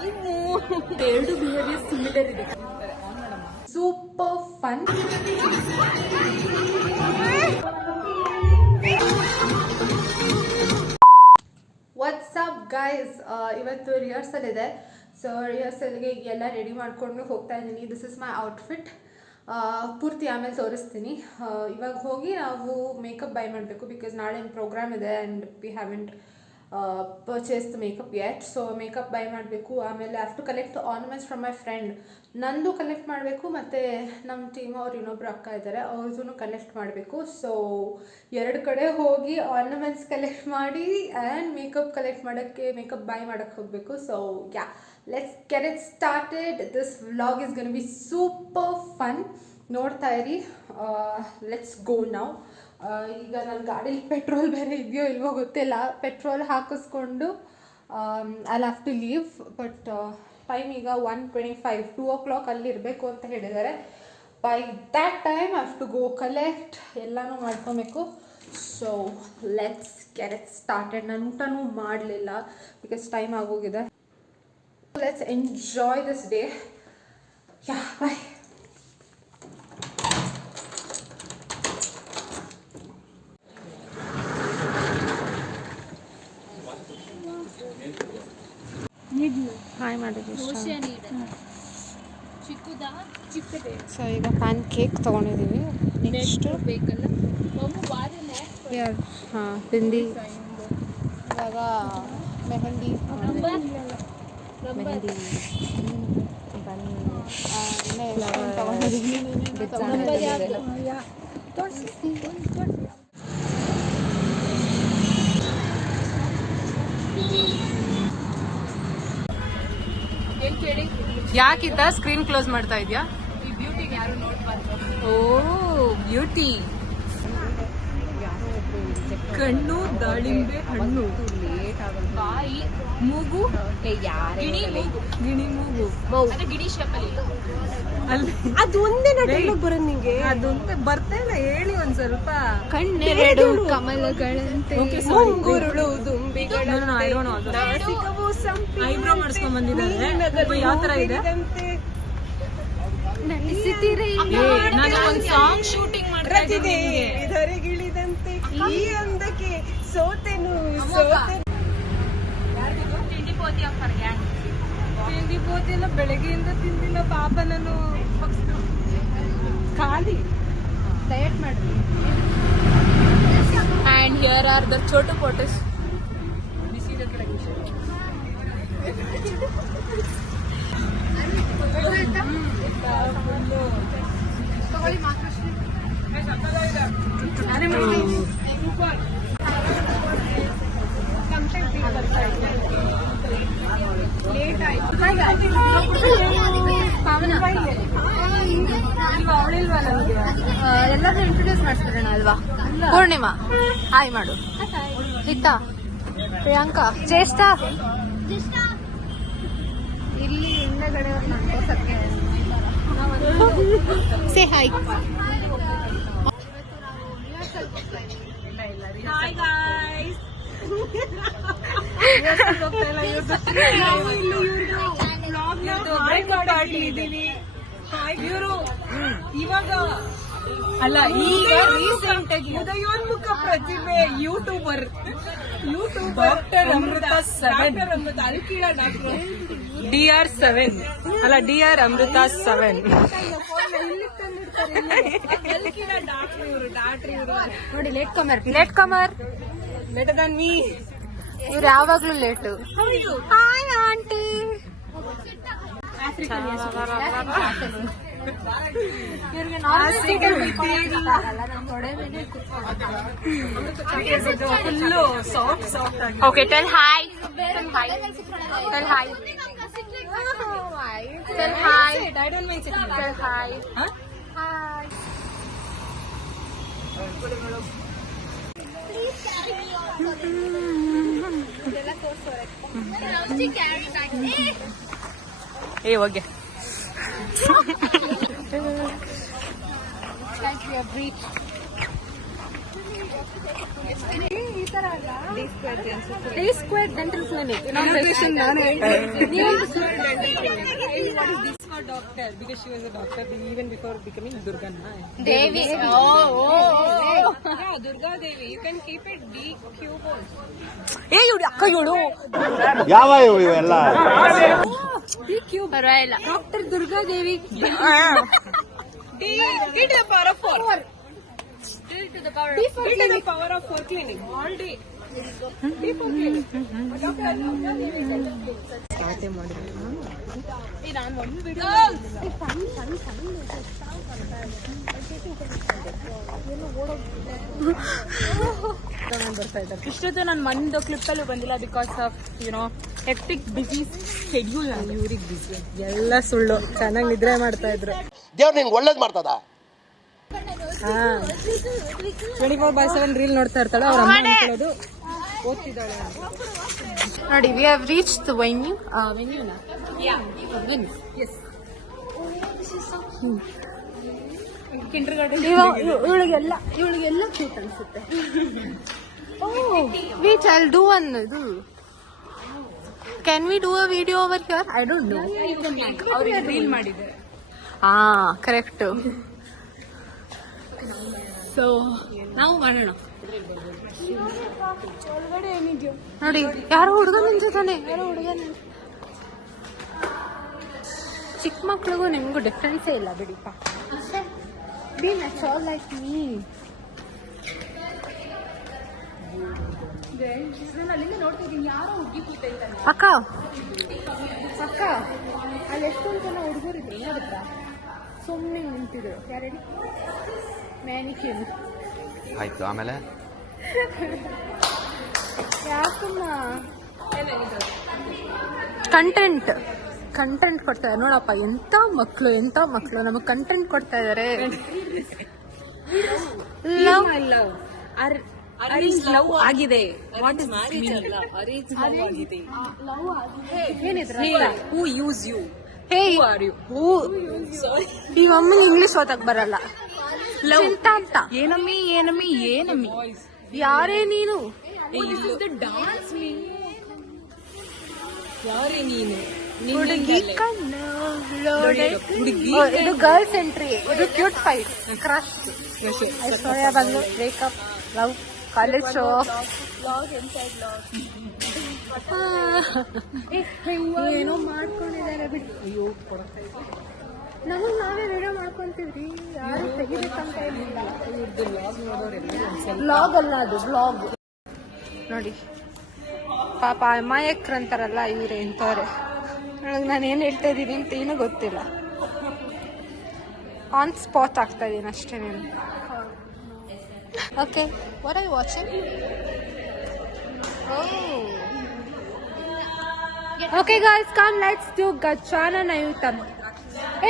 ಎರಡು behaviour similar ಇದೆ. Super fun. What's up guys, ಇವತ್ತು ರಿಹರ್ಸಲ್ ಇದೆ. ಸೊ ರಿಹರ್ಸಲ್ಗೆ ಎಲ್ಲ ರೆಡಿ ಮಾಡ್ಕೊಂಡು ಹೋಗ್ತಾ ಇದ್ದೀನಿ. This is my outfit. ಪೂರ್ತಿ ಆಮೇಲೆ ತೋರಿಸ್ತೀನಿ. ಇವಾಗ ಹೋಗಿ ನಾವು ಮೇಕಪ್ ಬೈ ಮಾಡಬೇಕು, ಬಿಕಾಸ್ ನಾಳೆ ಪ್ರೋಗ್ರಾಮ್ ಇದೆ and we haven't purchase the makeup yet. So makeup buy ಮಾಡಬೇಕು. ಆಮೇಲೆ have to collect ornaments from my friend. ನಂದು ಕಲೆಕ್ಟ್ ಮಾಡಬೇಕು, ಮತ್ತು ನಮ್ಮ ಟೀಮ್ ಅವ್ರು ಇನ್ನೊಬ್ರು ಅಕ್ಕ ಇದ್ದಾರೆ, ಅವ್ರದ್ದು ಕಲೆಕ್ಟ್ ಮಾಡಬೇಕು. ಸೊ ಎರಡು ಕಡೆ ಹೋಗಿ ಆರ್ನಮೆಂಟ್ಸ್ ಕಲೆಕ್ಟ್ ಮಾಡಿ ಆ್ಯಂಡ್ ಮೇಕಪ್ ಕಲೆಕ್ಟ್ ಮಾಡೋಕ್ಕೆ, ಮೇಕಪ್ ಬೈ ಮಾಡೋಕ್ಕೆ ಹೋಗಬೇಕು. So yeah, let's get it started. This vlog is gonna be super fun. ನೋಡ್ತಾ ಇರಿ. Let's go now. ಈಗ ನನ್ನ ಗಾಡೀಲಿ ಪೆಟ್ರೋಲ್ ಬೇರೆ ಇದೆಯೋ ಇಲ್ವೋ ಗೊತ್ತಿಲ್ಲ. ಪೆಟ್ರೋಲ್ ಹಾಕಿಸ್ಕೊಂಡು I have to leave. But time ಈಗ 1:25, 2 o'clock ಅಲ್ಲಿರಬೇಕು ಅಂತ ಹೇಳಿದ್ದಾರೆ. By that time I have to go collect, ಎಲ್ಲನೂ ಮಾಡ್ಕೊಬೇಕು. So let's get it started. ನಾನು ಊಟನೂ ಮಾಡಲಿಲ್ಲ ಬಿಕಾಸ್ ಟೈಮ್ ಆಗೋಗಿದೆ. Let's enjoy this day. Yeah, by. Hi ಮಾಡಿದ್ವಿ. ಸೊ ಈಗ ಪ್ಯಾನ್ ಕೇಕ್ ತೊಗೊಂಡಿದ್ದೀವಿ. ನೆಕ್ಸ್ಟು ಬೇಕಲ್ಲ ಹಾಂ ಬಿಂದಿ. ಇವಾಗ ಮೆಹಂದಿ ಯಾಕಿಂತ ಸ್ಕ್ರೀನ್ ಕ್ಲೋಸ್ ಮಾಡ್ತಾ ಇದೆಯಾ? ಈ ಬ್ಯೂಟಿ ಯಾರು ನೋಡ್ಬಾರ್ದು. ಓ ಬ್ಯೂಟಿ. ಕಣ್ಣು ದಾಳಿಂಬೆ ಹಣ್ಣು, ಬಾಯಿ, ಮೂಗು, ಗಿಣಿ ಮೂಗು, ಗಿಣಿ ಶೇಪಲ್ಲಿ ಅಲ್ಲಿ. ಅದು ಒಂದೇ ಡೈಲಾಗ್ ಬರೋದು ನಿಂಗೆ? ಅದೊಂದೇ ಬರ್ತಾ ಇಲ್ಲ, ಹೇಳಿ ಒಂದ್ ಸ್ವಲ್ಪ. ಕಣ್ಣೆರಡು ಕಮಲಗಳಂತೆ, ಮುಂಗುರುಳು ದುಂಬಿಗಳಂತೆ, ನಾಸಿಕವು ಸಂಪಿ, ಐಬ್ರೋ ಮಾಡಿಸ್ಕೊಂಡ್ ಬಂದಿದ್ದಾರೆ. ಯಾವ ತರ ಇದೆ? ನಾನು ಒಂದು ಸಾಂಗ್ ಶೂಟಿಂಗ್ ಮಾಡ್ತಾ ಇದ್ದೀನಿ. ಧರೆಗಿಳಿದಂತೆ ಈ ಅಂದಕ್ಕೆ ಸೋತೆನು ಸೋತೆನು. ತಿಂಡಿ ಪೋತಿ ಅಪ್ಪರ್ ಗ್ಯಾಂಗ್. ತಿಂಡಿ ಪೋತಿ ಎಲ್ಲ ಬೆಳಗ್ಗೆಯಿಂದ ತಿಂದಿಲ್ಲ ಪಾಪ. ನಾನು ಖಾಲಿ ಡಯಟ್ ಮಾಡ್ತೀನಿ. And here are the chotu potus. ಎಲ್ಲರೂ ಇಂಟ್ರೊಡ್ಯೂಸ್ ಮಾಡ್ತಿರೋಣ ಅಲ್ವಾ? ಪೂರ್ಣಿಮಾ ಹಾಯ್ ಮಾಡು. ಹಿತಾ, ಪ್ರಿಯಾಂಕಾ, ಜ್ಯೇಷ್ಠ ಇಲ್ಲಿ ಹಿಂದೆಗಡೆ ಸತ್ಯ ಸೇ ಹಾಯ್. Hi guys. ಇವರು ಇವಾಗ ಅಲ್ಲ, ಈಗ ರೀಸೆಂಟ್ ಆಗಿ ಉದಯೋನ್ಮುಖ ಪ್ರತಿಭೆ ಯೂಟ್ಯೂಬರ್ ಡಾಕ್ಟರ್ ಅಮೃತ 7. DR7 ಅಲ್ಲ, DR ಅಮೃತ 7. ನೋಡಿ, latecomer later than me. ಇವ್ರು ಯಾವಾಗ್ಲೂ late. Hi aunty. Okay, tell hi. Tell hi. Tell hi. Tell hi. I don't mind sitting. Tell hi. Huh? Hi. Hey, okay. Like we have reached. D-Squared Dental Clinic. For doctor because she was a doctor even before becoming Durganna. Devi. Oh. Yeah, Durga Devi. You can keep it DQ board. Hey, you akka yulu. ಯಾವ ಇವೆಲ್ಲ DQ. ಪರವಾಗಿಲ್ಲ. Dr. Durga Devi. D to the power of 4. D to the power of 4 clinic. All day. D for clinic. Dr. Durga Devi. ಇಷ್ಟೊತ್ತು ನಾನು ಒಂದು ಕ್ಲಿಪ್ಪಲ್ಲೂ ಬಂದಿಲ್ಲ because of hectic busy schedule. ಇವ್ರಿಗೆ busy ಎಲ್ಲ ಸುಳ್ಳು. ಚೆನ್ನಾಗಿ ನಿದ್ರೆ ಮಾಡ್ತಾ ಇದ್ರು. ದೇವ್ರು ನಿನ್ಗೆ ಒಳ್ಳೇದ್ ಮಾಡ್ತದ. 24/7 ರೀಲ್ ನೋಡ್ತಾ ಇರ್ತಾಳೆ. ಅವ್ರ ಅಮ್ಮ ಅನ್ಕೊಳ್ಳೋದು ಓದ್ತಿದ್ದಾಳೆ. ನೋಡಿ, we have reached the venue. Venue na? Yeah. Venue. Yes. ಇವಳಿಗೆಲ್ಲ ಕ್ಯೂಟ್ ಅನ್ಸುತ್ತೆ. Wait, I'll do one. Can we do a video over here? I don't know. ಅವ್ರಿಗೆ ರೀಲ್ ಮಾಡಿದ್ದಾರೆ. ಕರೆಕ್ಟ್. ಸೊ ನಾವು ಮಾಡೋಣ. ನೋಡಿ, ಯಾರೋ ಹುಡುಗ ನಿಂತಿದ್ದಾನೆ. ಚಿಕ್ಕ ಮಕ್ಳಿಗೂ ನಿಮ್ಗೂ ಡಿಫ್ರೆನ್ಸೇ ಇಲ್ಲ ಬಿಡಿಪ್ಪ. Be natural like me. ಅಲ್ಲಿಂದ ನೋಡ್ತಾ ಇದ್ದೀನಿ, ಯಾರೋ ಹುಡುಗಿ ಕೂತೈತಾನೆ. ಅಕ್ಕ ಅಲ್ಲಿ ಎಷ್ಟೊಂದು ಜನ ಹುಡುಗರಿದ್ರು ನೋಡಿದ್ರ? ಸುಮ್ಮನೆ ನಿಂತಿದ್ರು. ಯಾರೇಳಿ? ಮ್ಯಾನಿಕ್ಯೂನ್. ಆಯ್ತು, ಆಮೇಲೆ ಯಾಕಮ್ಮ ಕಂಟೆಂಟ್ ಕೊಡ್ತಾರೆ ನೋಡಪ್ಪ. ಎಂತ ಮಕ್ಕಳು ನಮಗೆ ಕಂಟೆಂಟ್ ಕೊಡ್ತಾ ಇದಾರೆ. ಲವ್ ಆಗಿದೆ. ವಾಟ್ ಇಸ್ ಆಗಿದೆ? ಏನಿದ್ರ ಹೂ ಯೂಸ್ ಯು? ಹೇ, Who are you? ಈ ಅಮ್ಮಂಗೆ ಇಂಗ್ಲಿಷ್ ಓದಕ್ ಬರಲ್ಲ. ಎಂತ ಅಂತ? ಏನಮ್ಮಿ ಯಾರೇ ನೀನು? Dance me. ಯಾರೇ ನೀನು? ಹುಡುಗಿ ಕಣ್ಣು ಇದು ಗರ್ಲ್ಸ್ ಎಂಟ್ರಿ. ಇದು ಕ್ಯೂಟ್ ಫೈಟ್. ಕ್ರಶ್ ಐಶ್ವರ್ಯ ಬಂದು ಬ್ರೇಕಪ್ ಲವ್ ಕಾಲೇಜ್ ಶೋ. ಏನೋ ಮಾಡ್ಕೊಂಡಿದ್ದಾರೆ ಬಿಟ್ಟು. ಅಯ್ಯೋ, ನಮಗ್ ನಾವೇ ವಿಡಿಯೋ ಮಾಡ್ಕೊಂತೀವ್ರಿ. ಯಾರು ತೆಗಿಬೇಕಂತ ಏನಿಲ್ಲ. ಬ್ಲಾಗ್ ಅಲ್ಲ, ಅದು ಬ್ಲಾಗ್. ನೋಡಿ ಪಾಪ ಅಮಾಯಕರಂತಾರಲ್ಲ ಇವ್ರೆ ಇಂಥವ್ರೆ. ನನಗೆ ನಾನು ಏನು ಹೇಳ್ತಾ ಇದ್ದೀನಿ ಅಂತ ಏನೂ ಗೊತ್ತಿಲ್ಲ. ಆನ್ ಸ್ಪಾಟ್ ಆಗ್ತಾ ಇದ್ದೀನಿ ಅಷ್ಟೇ. ನೀನು okay, what are you watching? Okay guys, come let's do Gajanana ಯುತಮ್.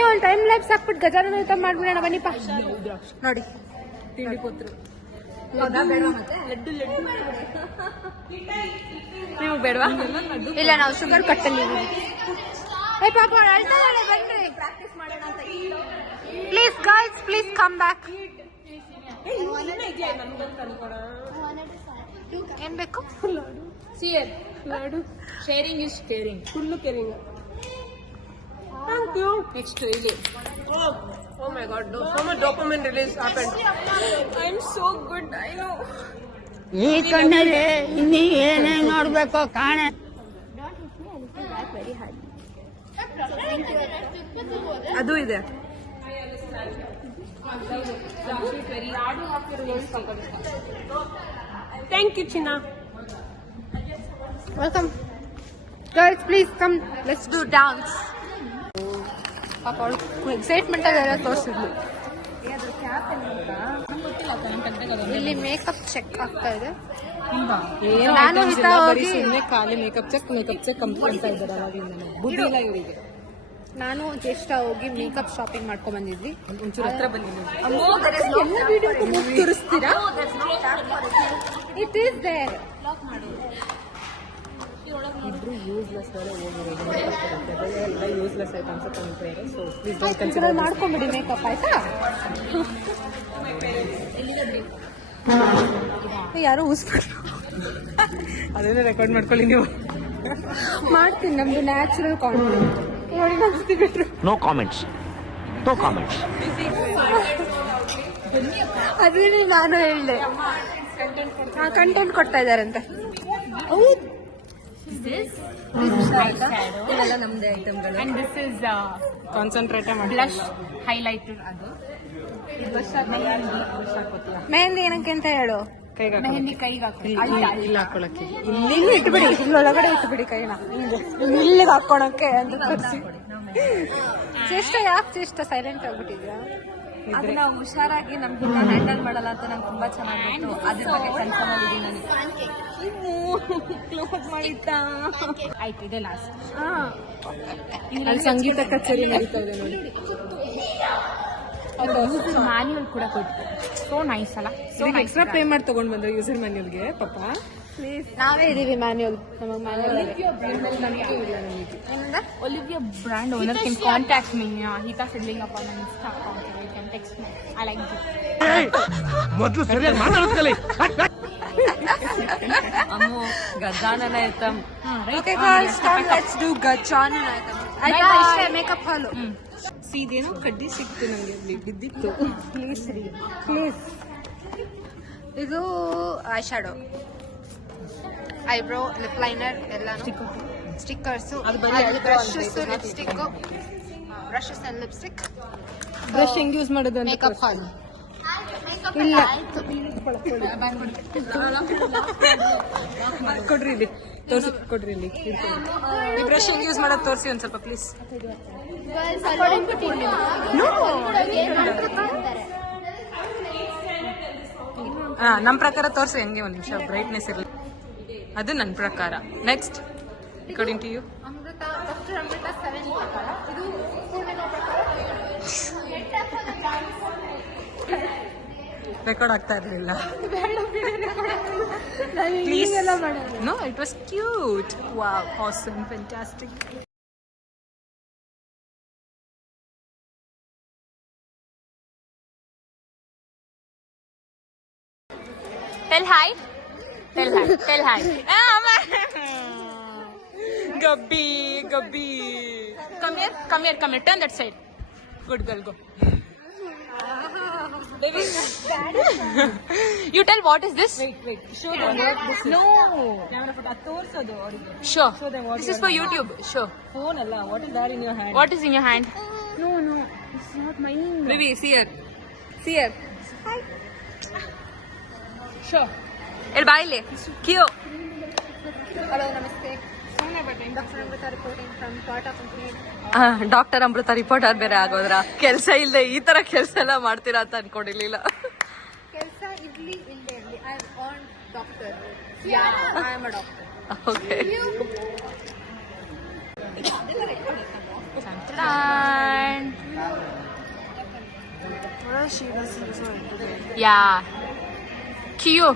ಒಂದು ಟೈಮ್ ಲ್ಯಾಬ್ಸ್ ಹಾಕ್ಬಿಟ್ಟು ಗಜಾನನ ಯುತಮ್ ಮಾಡ್ಬಿಡೋಣ ಬನ್ನಿಪ್ಪ. ನೋಡಿ, ತಿಂಡಿ ಪುತ್ರು. ನೀವು ಬೇಡವಾ? ಇಲ್ಲ, ನಾವು ಶುಗರ್ ಕಟ್ಟಲ್ಲಿ. ಪಾಪ ಬನ್ನಿ ಪ್ರಾಕ್ಟೀಸ್ ಮಾಡೋಣ ಅಂತ. Please guys, please come back. ಏನ್ ಬೇಕು? Laddu. Sharing is caring. Full caring. Thank you. Next really. Oh my God, so much dopamine release happened. I'm so good, I know. ಈ ಕಣ್ಣಲ್ಲಿ ಇನ್ನೀ ಏನೇ ನೋಡ್ಬೇಕು ಕಾಣೆ. ಅದು ಇದೆ. Thank you, China. Welcome. Girls, please come. Let's do dance. ಪಾಪ ಅವಳು excitement ಆಗಿ ತೋರಿಸಿದ್ಲು. ಇಲ್ಲಿ ಮೇಕಪ್ ಚೆಕ್ ಆಗ್ತಾ ಇದೆ. ನಾನು ಸುಮ್ಮನೆ ಖಾಲಿ ಮೇಕಪ್ ಚೆಕ್ ಅಂತ ಇದ್ದಾರೆ. ಬುದ್ಧಿ ಇಲ್ಲ ಇವರಿಗೆ. ನಾನು ಜ್ಯೇಷ್ಠ ಹೋಗಿ ಮೇಕಪ್ ಶಾಪಿಂಗ್ ಮಾಡ್ಕೊಂಡ್ ಬಂದಿದ್ವಿ. ಒಂಚೂರು ಹತ್ರ ಬಂದಿದ್ದೀನಿ. ಎಲ್ಲ ವಿಡಿಯೋಕ್ಕೂ ಮುಖ ತೋರಿಸ್ತೀರಾ? It is there. ಇಬ್ರು ಯೂಸ್ಲೆಸ್ ಬೇರೆ ಹೋಗಿರೋದು. ಎಲ್ಲ ಯೂಸ್ಲೆಸ್ ಆಯ್ತು ಅಂತ ತೊಗೊಳ್ತಾರೆ. So please don't consider. ಮಾಡ್ಕೊಂಬಿಡಿ ಮೇಕಪ್, ಆಯ್ತಾ? ಯಾರೋ ಊಸ್ಬಿಟ್ರು. ಅದನ್ನ ರೆಕಾರ್ಡ್ ಮಾಡ್ಕೊಳ್ಳಿ ನೀವು. ಮಾಡ್ತೀನಿ, ನಮ್ದು ನ್ಯಾಚುರಲ್ ಕಾನ್ಫಿಡೆಂಟ್ ನೋಡಿ ಅನ್ಸ್ತಿ ಬಿಟ್ರು. No comments, no comments. ಅದೇನೇ ನಾನು ಹೇಳಿದೆ, ಕಂಟೆಂಟ್ ಕೊಡ್ತಾ ಇದಾರಂತೆ. ಇವೆಲ್ಲ ನಮ್ದೇ ಐಟಮ್ಗಳು. And this is ಕಾನ್ಸಂಟ್ರೇಟ್ ಮಾಡಿ ಬ್ಲಶ್ ಹೈಲೈಟರ್. ಅದು ಮೆಹಂದಿ ಏನಕ್ಕೆ ಅಂತ ಹೇಳು. ಮೆಹಂದಿ ಕೈಗೆ ಹಾಕಿ ಇಲ್ಲಿ ಹಾಕೊಳಕ್ಕೆ. ಇಲ್ಲಿ ಇಟ್ಬಿಡಿ, ಇಲ್ಲೊಳಗಡೆ ಇಟ್ಬಿಡಿ ಕೈನ, ಇಲ್ಲಿಗೆ ಹಾಕೋಣಕ್ಕೆ ಅಂತ ತೋರಿಸಿ. ಚೇಷ್ಟ ಯಾಕೆ ಚೇಷ್ಟ ಸೈಲೆಂಟ್ ಆಗ್ಬಿಟ್ಟಿದ್ಯಾ? ಅದು ನಾವು ಹುಷಾರಾಗಿ ನಮ್ಗೆ ಹ್ಯಾಂಡಲ್ ಮಾಡಲ್ಲ ಅಂತ ನಂಗೆ ತುಂಬಾ ಚೆನ್ನಾಗಿ ಗೊತ್ತು. ಅದ್ರ ಬಗ್ಗೆ ಕನ್ಫರ್ಮ್ ಆಗಿದ್ದೀನಿ ನಾನು. ಕ್ಲೋಸ್ ಮಾಡಿತ್ತಾ? ಆಯ್ತು, ಇದೇ ಲಾಸ್ಟ್. ಅಲ್ಲಿ ಸಂಗೀತ ಕಚೇರಿ ನಡೀತಾ ಇದೆ ನೋಡಿ. ಮ್ಯಾನ್ಯುವಲ್ ಕೂಡ ಕೊಟ್ಟು ಸೋ ನೈಸ್ ಅಲ್ಲ. ಸೊ ಎಕ್ಸ್ಟ್ರಾ ಪೇ ಮಾಡಿ ತಗೊಂಡ್ ಬಂದ್ರೆ ಯೂಸರ್ ಮ್ಯಾನ್ಯಲ್ಗೆ ಪಾಪ. ನಾವೇ ಇದೀವಿ ಮ್ಯಾನ್ಯುವಲ್, ನಮಗೆ ಮ್ಯಾನ್ಯುವಲ್ ನಂಬಿಕೆ ಇಲ್ಲ ನಮಗೆ. Olivia brand owner can contact me. Hita sending up on my Insta account. You can text me. I like it. ಮೊದಲು ಸರಿಯಾಗಿ ಮಾತಾಡ್ಕೊಳ್ಳಿ. Ammu Gajanana item. Okay guys, come let's do Gajanan item. ಆಯ್ತಾ, ಇಷ್ಟೇ ಮೇಕಪ್ ಹಾಲು. ಸೀದೇನೋ ಕಡ್ಡಿ ಸಿಕ್ತು ನಂಗೆ, ಅಲ್ಲಿ ಬಿದ್ದಿತ್ತು. ಪ್ಲೀಸ್ ರೀ, ಪ್ಲೀಸ್. ಇದು eye shadow, eyebrow, lip liner ಎಲ್ಲಾನು, stickers, brushes, lipstick, brushes and lipstick. Brush ಹೆಂಗ್ ಯೂಸ್ ಮಾಡೋದು ಅಂತ ಮೇಕಪ್ ಹಾಲು ಇಲ್ಲ. ಕೊಡ್ರಿ ಇಲ್ಲಿ, ತೋರ್ಸಿ ಕೊಡ್ರಿ ಇಲ್ಲಿ. ಈ ಬ್ರಷ್ ಹೆಂಗ್ ಯೂಸ್ ಮಾಡೋದು ತೋರಿಸಿ ಒಂದ್ ಸ್ವಲ್ಪ ಪ್ಲೀಸ್. ನಮ್ ಪ್ರಕಾರ ತೋರ್ಸಿ ಹೆಂಗೆ, ಒಂದ್ ನಿಮಿಷ ಬ್ರೈಟ್ನೆಸ್ ಇರಲಿ. ಅದು ನನ್ನ ಪ್ರಕಾರ. Next according to you. Amrita, doctor Amrita 7 ಪ್ರಕಾರ. ಇದು ಪೂರ್ಣಿಮಾ ಪ್ರಕಾರ. ರೆಕಾರ್ಡ್ ಆಗ್ತಾ ಇರಲಿಲ್ಲ. Please. No, it was cute. Wow, awesome, fantastic. Tell hi. Tell hi. Tell hi. Gabby, Gabby. Come here. Come here. Come here. Turn that side. Good girl, go. Baby. You tell what is this? Wait. Show them what this is. No. Camera photo. ತೋರ್ಸೋದು ಅವರಿಗೆ. Sure. Show them what This you is are for doing. YouTube. Sure. Phone ಅಲ್ಲ. What is that in your hand? What is in your hand? No. It's not mine. Baby, see her. See her. Sure. El baile. Kyo. Hello, ನಮಸ್ತೆ. Doctor Amrita reporting from Tata company. Doctor Amrita reporter ಬೇರೆ ಆಗೋದ್ರ? ಕೆಲಸ ಇಲ್ಲದೆ ಈ ತರ ಕೆಲಸ ಎಲ್ಲ ಮಾಡ್ತೀರಾ ಅಂತ ಅನ್ಕೊಂಡಿರ್ಲಿಲ್ಲ. ಕೆಲಸ ಇರ್ಲಿ ಇಲ್ಲದೆ ಇರಲಿ, I am an doctor. I am a doctor. Okay. ಯಾ ಕಿಯೋ.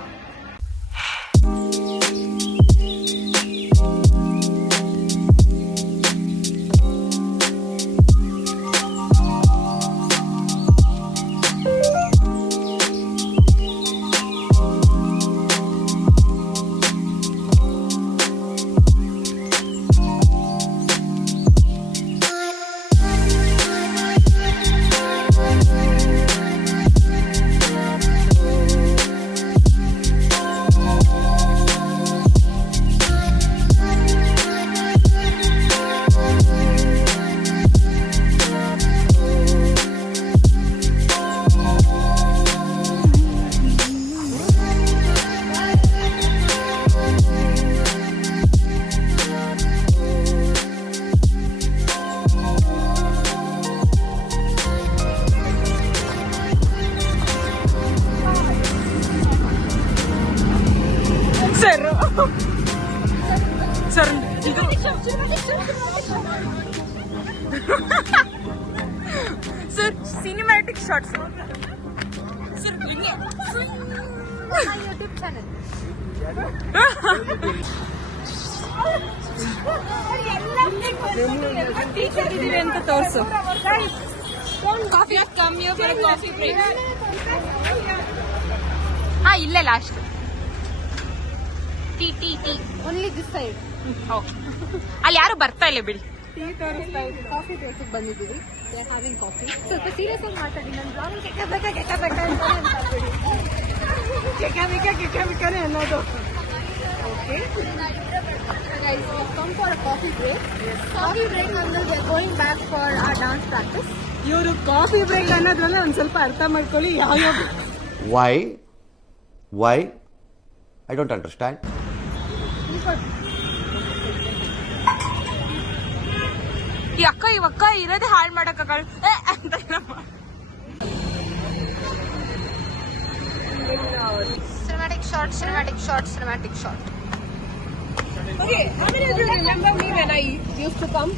ಸರ್ ಇದು sir cinematic shorts sir. YouTube channel. ಇದೀವಿ ಅಂತ ತೋರಿಸು. ಕಾಫಿ ಕಮ್ಮಿ ಕಾಫಿ ಬ್ರೇಕ್. ಹಾ, ಇಲ್ಲೇ last. Tea tea tea. Only this side. Okay. ಅಲ್ಲಿ ಯಾರು ಬರ್ತಾ ಇಲ್ಲ ಬಿಡಿ. ಕಾಫಿ ಟೇಸ್ಟಿಗೆ ಬಂದಿದ್ದೀವಿ. Having coffee. ಸ್ವಲ್ಪ ಸೀರಿಯಸ್ ಆಗಿ ಮಾತಾಡಿ. ನನ್ನ ಬ್ಲಾಗ್ ಕೆಟ್ಟಬೇಕಾ ಅಂತಾನೆ ಅನ್ನೋದು. Okay guys, we've come for a coffee break. Coffee break ಅಂದ್ರೆ we are going back for our dance practice. ಇವರು ಕಾಫಿ ಬ್ರೇಕ್ ಅನ್ನೋದ್ರಲ್ಲ ಒಂದ್ ಸ್ವಲ್ಪ ಅರ್ಥ ಮಾಡ್ಕೊಳ್ಳಿ. ಯಾವ Why? I don't understand. ಈ ಅಕ್ಕ ಇರೋದೇ ಹಾಳು ಮಾಡಕ್ಕಾಗಲ್ಲ ಅಂತ. Cinematic shot. Okay, how many of you remember me when I used to come?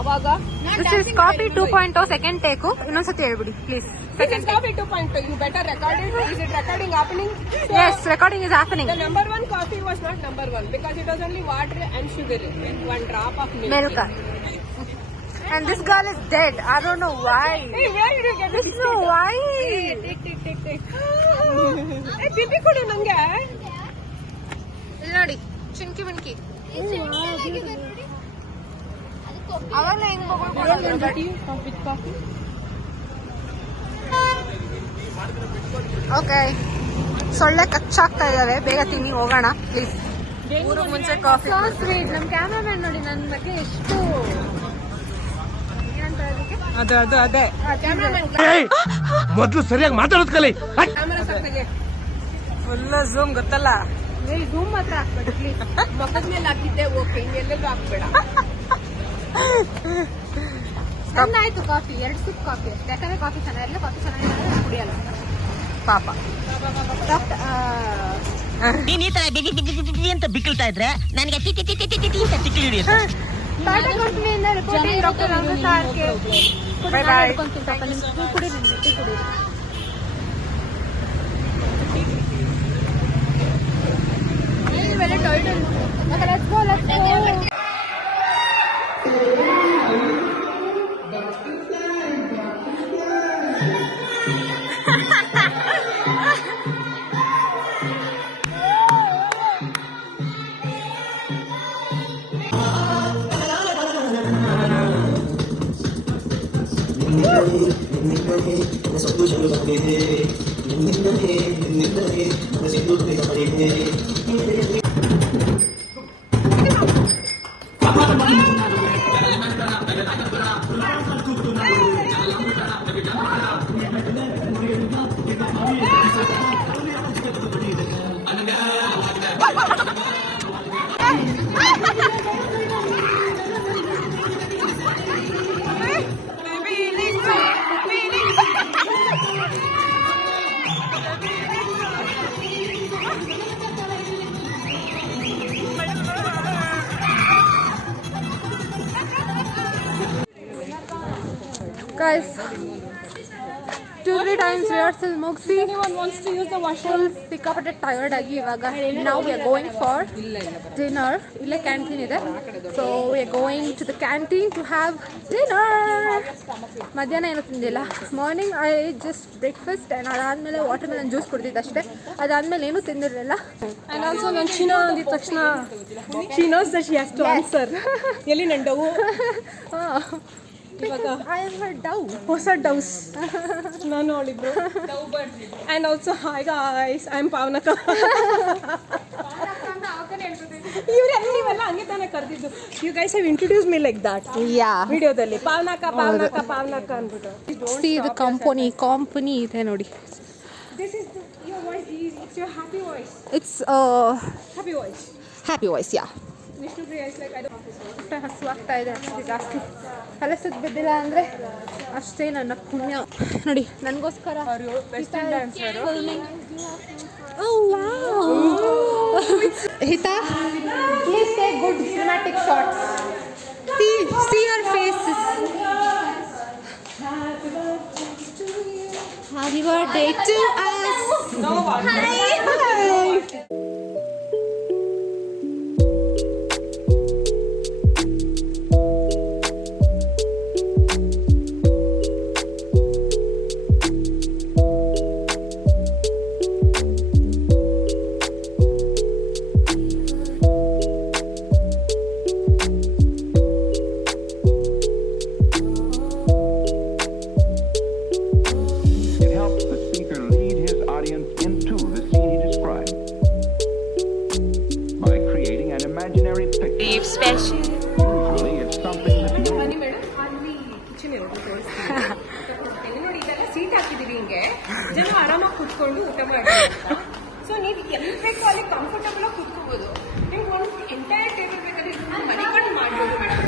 ಅವಾಗ This is coffee 2.0 second take. ಇನ್ನೊಂದ್ಸತಿ ಹೇಳ್ಬಿಡಿ please. this is coffee 2.0. You better record it. Is it recording happening? Yes, recording is happening. The number one coffee was not number one because it was only water and sugar with one drop of milk. And this girl is dead. I don't know why. Hey, where did you get this? No, why? Take. Hey, pipi ಕೊಡು ನಂಗೆ. ಇಲ್ಲಿ ನೋಡಿ ಚಿಂಕಿ ಬಿಣ್ಕಿ. ಅವಾಗಲೇ ಹೆಂಗ್ coffee. Okay, ಸೊಳ್ಳೆ ಕಚ್ಚಾಗ್ತಾ ಇದಾವೆ. ಬೇಗ ತಿನ್ನಿ ಹೋಗೋಣ ಪ್ಲೀಸ್. ಊರಿಗೆ ಮುಂಚೆ ಕಾಫಿ. ಸ್ವೀಟ್. ನಮ್ಮ ಕ್ಯಾಮ್ರಾಮನ್ ನೋಡಿ ನನ್ನ ಬಗ್ಗೆ ಎಷ್ಟು ಅದೇ ಮೊದಲು ಸರಿಯಾಗಿ ಮಾತಾಡೋದ್ ಕಲಿ. ಕ್ಯಾಮೆರಾ ಸಾಕ್ತಾಗೆ ಫುಲ್ ಝೂಮ್ ಗೊತ್ತಲ್ಲ. ಝೂಮ್ ಮಾತ್ರ ಹಾಕ್ಬೇಡಿ ಪ್ಲೀಸ್. ಮಕ್ಕದ ಮೇಲೆ ಹಾಕಿದ್ದೆ ಓಕೆ, ಇನ್ನೆಲ್ಲೂ ಹಾಕ್ಬೇಡ. ಚೆನ್ನಾಯ್ತು ಕಾಫಿ. 2 ಸಿಪ್ ಕಾಫಿ ಅಷ್ಟೇ. ಯಾಕಂದ್ರೆ ಕಾಫಿ ಚೆನ್ನಾಗಿರಲಿಲ್ಲ. ಕಾಫಿ ಚೆನ್ನಾಗಿಲ್ಲ ನಾನು ಕುಡಿಯಲ್ಲ ಪಾಪ. ನೀನ್ ಈ ತರ ಬಿಗಿ ಅಂತ ಬಿಕ್ಕಳ್ತಾ ಇದ್ರೆ ನನಗೆ ಟಿ ಅಂತ ತಿಕ್ಕಿ ಹಿಡಿಯುತ್ತೆ. ಟಾಟಾ ಕಂಪನಿಯಿಂದ reporting doctor Amrita RK. Bye bye. ಕುಡೀರಿ. ಇವೆಲ್ಲ ಟೊಯ್ಟಲ್. Okay, let's go. Guys, 2-3 times rehearsal ಮುಗಿಸಿ ಫುಲ್ ಸಿಕ್ಕಾಪಟ್ಟೆ ಟಯರ್ಡ್ ಆಗಿ ಇವಾಗ ನಾವು we are going for dinner. ಇಲ್ಲೇ ಕ್ಯಾಂಟೀನ್ ಇದೆ. So we are going to the canteen to have dinner. ಮಧ್ಯಾಹ್ನ ಏನೂ ತಿಂದಿಲ್ಲ. Morning I just breakfast and ಅದಾದಮೇಲೆ ವಾಟರ್ ಮೆಲನ್ ಜ್ಯೂಸ್ ಕುಡಿದಿದ್ದು ಅಷ್ಟೇ. ಅದಾದಮೇಲೆ ಏನೂ ತಿಂದಿರಲಿಲ್ಲ. And also ನಾನು ಚೀನಾ ಅಂದಿದ ತಕ್ಷಣ she knows that she has to answer. ಎಲ್ಲಿ ನನ್ನ ಡವ್ ಇವಾಗ ಐ ಆಮ್ ಹರ್ ಡವ್. ಹೊಸ ಡವ್ಸ್ ನಾನು ಅವಳಿಬ್ರು. And also hi guys, I am ಪಾವನಕ. ನೀವೆಲ್ಲ ಹಂಗೆ ತಾನೇ ಕರೆದಿದ್ದು. You guys have introduce me like that ವಿಡಿಯೋದಲ್ಲಿ. ಪಾವನಕ ಅಂದ್ಬಿಟ್ಟು. ಸಿ ಇದು ಕಂಪನಿ ಇದೆ ನೋಡಿ. This is your voice. It's your happy voice. It's happy voice. Yeah. Vishnupriya is like I don't ಅಷ್ಟೇ ಹಸುವಾಗ್ತಾ ಇದೆ ಅಷ್ಟೇ ಜಾಸ್ತಿ. ಕಲಸಕ್ಕೆ ಬಿದ್ದಿಲ್ಲ ಅಂದರೆ ಅಷ್ಟೇ ನನ್ನ ಪುಣ್ಯ. ನೋಡಿ ನನಗೋಸ್ಕರ western dancer. Hita, please take good cinematic shots. See your faces. Happy birthday to us. Hi. beef special. ಬನ್ನಿ ಮೇಡಮ್, ಅಲ್ಲಿ ಕಿಚನ್ ಇರೋದು ತೋರಿಸ್ತೀನಿ. ನೋಡಿ, ಇದೆಲ್ಲ ಸೀಟ್ ಹಾಕಿದೀವಿ ಹಿಂಗೆ, ಜನ ಆರಾಮಾಗಿ ಕುತ್ಕೊಂಡು ಊಟ ಮಾಡ್ತಾರೆ. ಸೊ ನೀವು ಎಲ್ಲಿ ಬೇಕೋ ಅಲ್ಲಿ ಕಂಫರ್ಟಬಲ್ ಆಗಿ ಕುತ್ಕೋಬಹುದು. ನೀವು ಒಂದು ಎಂಟೈರ್ ಟೇಬಲ್ ಬೇಕಾದ್ರೆ ಇದನ್ನ ಮನೆಕೊಂಡು ಮಾಡ್ಬೋದು madam.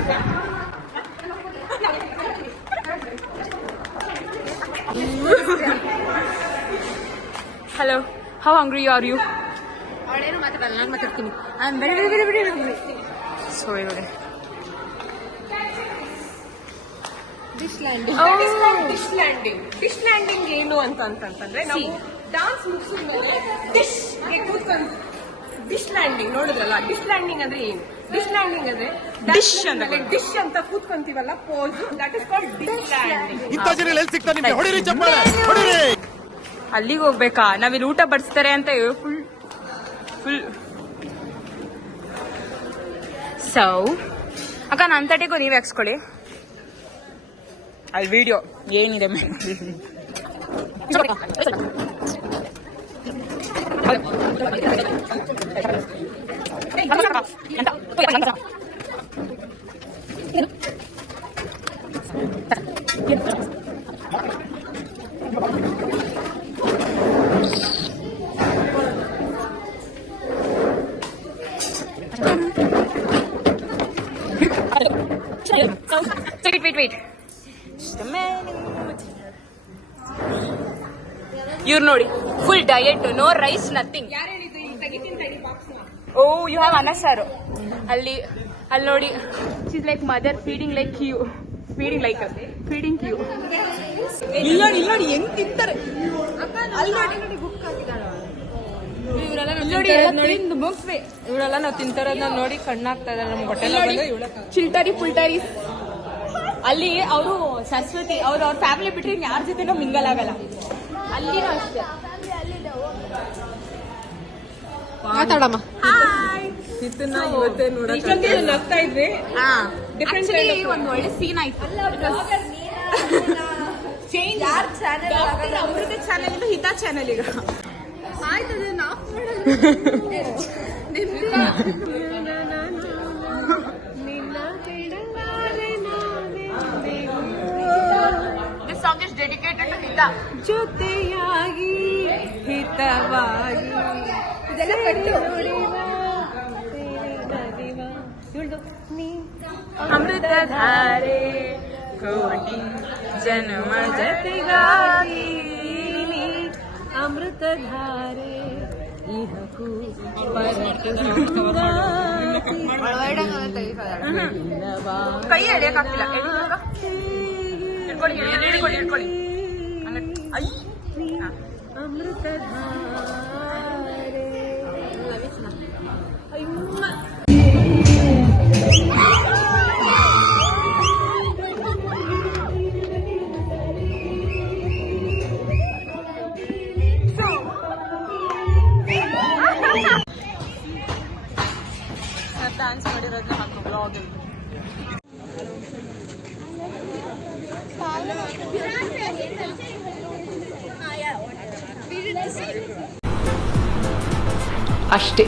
Hello, how hungry are you? ಅವಳೇನು ಮಾತಾಡಲ್ಲ, ನಾನು ಮಾತಾಡ್ತೀನಿ. So ಇವಾಗ ಡಿಶ್ ಲ್ಯಾಂಡಿಂಗ್. ಡಿಶ್ ಲ್ಯಾಂಡಿಂಗ್ ಏನು ಅಂತಂದ್ರೆ ನಾವು ಡಾನ್ಸ್ ಮುಗಿಸಿದ್ಮೇಲೆ ಡಿಶ್ ಕೂತ್ಕೊಂಡು ಡಿಶ್ ಲ್ಯಾಂಡಿಂಗ್ ನೋಡಿದ್ರಲ್ಲ. ಡಿಶ್ ಲ್ಯಾಂಡಿಂಗ್ ಅಂದ್ರೆ ಏನು? ಡಿಶ್ ಲ್ಯಾಂಡಿಂಗ್ ಅಂದ್ರೆ ಡಿಶ್ ಅಂತ ಕೂತ್ಕೊಂತೀವಲ್ಲ pose, that is called dish landing. ಅಲ್ಲಿಗೆ ಹೋಗ್ಬೇಕಾ? ನಾವಿಲ್ಲಿ ಊಟ ಬಡಿಸ್ತಾರೆ ಅಂತ ಫುಲ್ ಸೊ ಅಕ್ಕ ನನ್ನ ತಟೆಗೂ ನೀವೇ ಹಾಕ್ಸ್ಕೊಳ್ಳಿ. ಅಲ್ಲಿ ವಿಡಿಯೋ ಏನಿದೆ wait. ಇವ್ರು ನೋಡಿ, full diet, no rice, nothing. Oh, you have anna saaru. ಅಲ್ಲಿ ನೋಡಿ, she's like mother feeding like you. Feeding you. ಇಲ್ಲಿ ನೋಡಿ ಹೆಂಗ್ ತಿಂತಾರೆ. ಇವಳೆಲ್ಲ ನಾವು ತಿಂತಾರೋದನ್ನ ನೋಡಿ ಕಣ್ಣಾಗ್ತಾ ಇದಾರೆ ನಮ್ಗೆ. ಹೊಟ್ಟೆ ಚಿಲ್ಟರಿ ಪುಲ್ಟರಿ. ಅಲ್ಲಿ ಅವರು ಸರಸ್ವತಿ ಅವ್ರ ಫ್ಯಾಮಿಲಿ ಬಿಟ್ರೆ ಯಾರ ಜೊತೆನೂ ಮಿಂಗಲ್ ಆಗಲ್ಲ. ಅಲ್ಲಿನೂ ಅಷ್ಟೇ. ಮಾತಾಡಮ್ಮ. ನಗ್ತಾ ಇದ್ವಿ. ಒಂದು ಒಳ್ಳೆ ಸೀನ್ ಆಯ್ತು. ಅಮೃತ ಚಾನೆಲ್ ಇಂದ ಹಿತಾ ಚಾನೆಲ್ ಈಗ ಆಯ್ತದೆ ನಾವು This song is dedicated to Hita. ಜೊತೆಯಾಗಿ ಹಿತವಾಗಿ ಇದೆಲ್ಲ ಕಟ್ಟು. ಅಮೃತಧಾರೆ ಕೋಟಿ ಜನ್ಮ ಜತೆಗಾಗಿ ಅಮೃತಧಾರೆ ಇಹಕು ಕೈ ಎಳೆಯಕ್ಕಾಗ್ತಿಲ್ಲ. ಹಿಡ್ಕೊಳ್ಳಿ. ಡ್ಯಾನ್ಸ್ ಮಾಡಿರೋದನ್ನ ಹಾಕೋ ಬ್ಲಾಗ್. ಅಷ್ಟೇ.